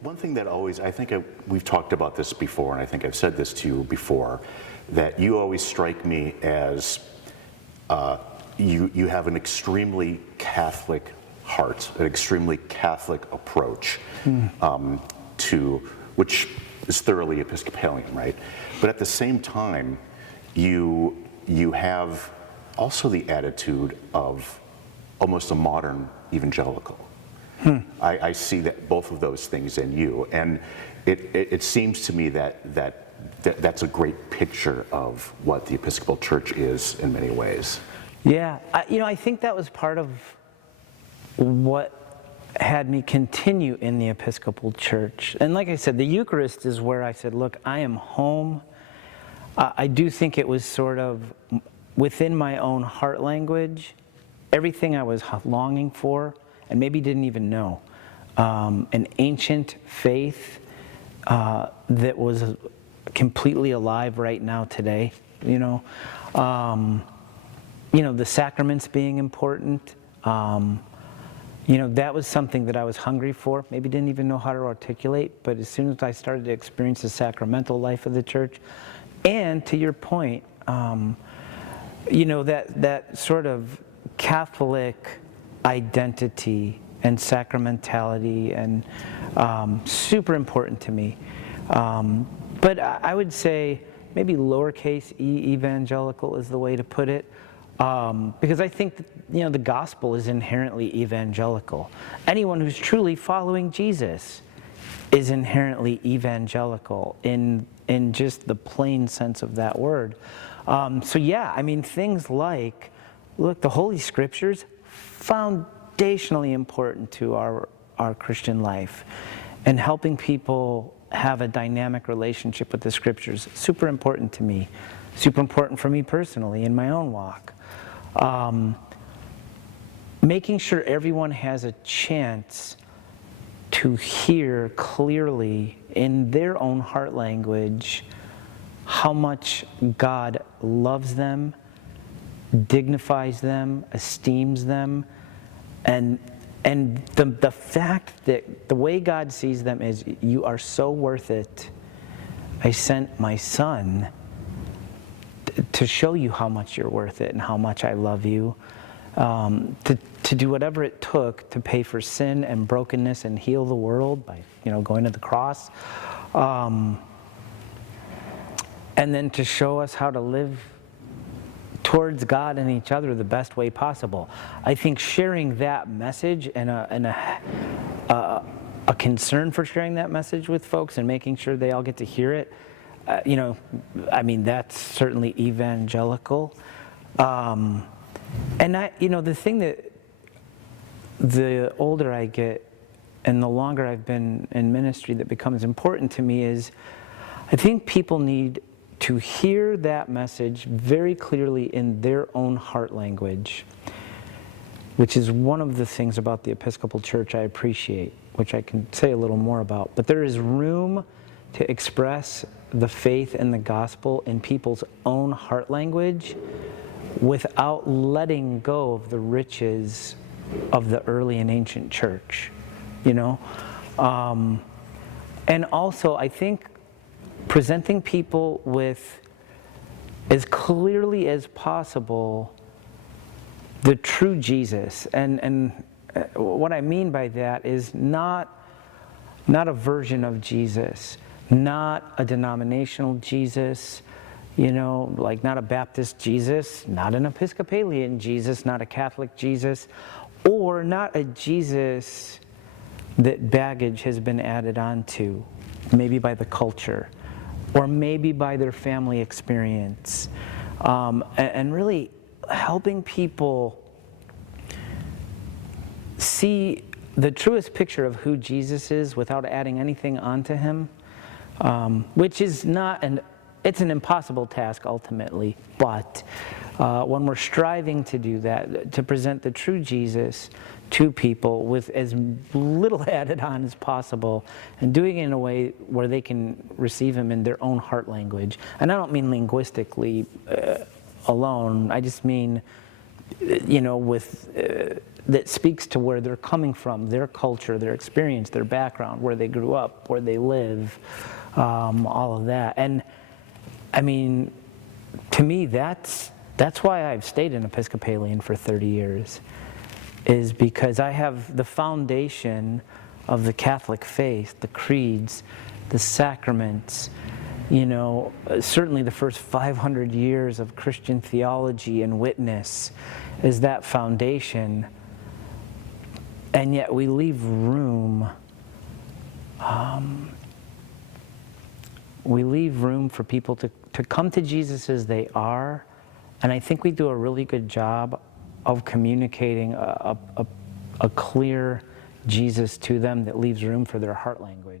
One thing that always, we've talked about this before, and I think I've said this to you before, that you always strike me as you have an extremely Catholic heart, an extremely Catholic approach to, which is thoroughly Episcopalian, right? But at the same time, you have also the attitude of almost a modern evangelical. I see that both of those things in you, and it seems to me that's a great picture of what the Episcopal Church is in many ways. Yeah, I think that was part of what had me continue in the Episcopal Church. And like I said, the Eucharist is where I said, look, I am home. I do think it was sort of within my own heart language, everything I was longing for, and maybe didn't even know. An ancient faith that was completely alive right now today, the sacraments being important, that was something that I was hungry for, maybe didn't even know how to articulate, but as soon as I started to experience the sacramental life of the church, and to your point, that sort of Catholic identity and sacramentality, and super important to me. But I would say maybe lowercase e evangelical is the way to put it, because I think that, the gospel is inherently evangelical. Anyone who's truly following Jesus is inherently evangelical in just the plain sense of that word. Things like, look, the Holy Scriptures, foundationally important to our Christian life, and helping people have a dynamic relationship with the Scriptures, super important to me, super important for me personally in my own walk. Making sure everyone has a chance to hear clearly in their own heart language how much God loves them, dignifies them, esteems them, and the fact that the way God sees them is, you are so worth it. I sent my son to show you how much you're worth it and how much I love you, to do whatever it took to pay for sin and brokenness and heal the world by going to the cross, and then to show us how to live towards God and each other the best way possible. I think sharing that message and a concern for sharing that message with folks and making sure they all get to hear it, that's certainly evangelical. The thing that the older I get and the longer I've been in ministry that becomes important to me is, I think people need to hear that message very clearly in their own heart language, which is one of the things about the Episcopal Church I appreciate, which I can say a little more about. But there is room to express the faith and the gospel in people's own heart language without letting go of the riches of the early and ancient church, And also, I think presenting people with, as clearly as possible, the true Jesus. And what I mean by that is not a version of Jesus, not a denominational Jesus, like not a Baptist Jesus, not an Episcopalian Jesus, not a Catholic Jesus, or not a Jesus that baggage has been added onto, maybe by the culture, or maybe by their family experience, and really helping people see the truest picture of who Jesus is without adding anything onto him, which is it's an impossible task ultimately, but when we're striving to do that, to present the true Jesus to people with as little added on as possible, and doing it in a way where they can receive him in their own heart language. And I don't mean linguistically alone, I just mean that speaks to where they're coming from, their culture, their experience, their background, where they grew up, where they live, all of that. And I mean, to me, that's why I've stayed an Episcopalian for 30 years, is because I have the foundation of the Catholic faith, the creeds, the sacraments, certainly the first 500 years of Christian theology and witness is that foundation. And yet we leave room for people to come to Jesus as they are. And I think we do a really good job of communicating a clear Jesus to them that leaves room for their heart language.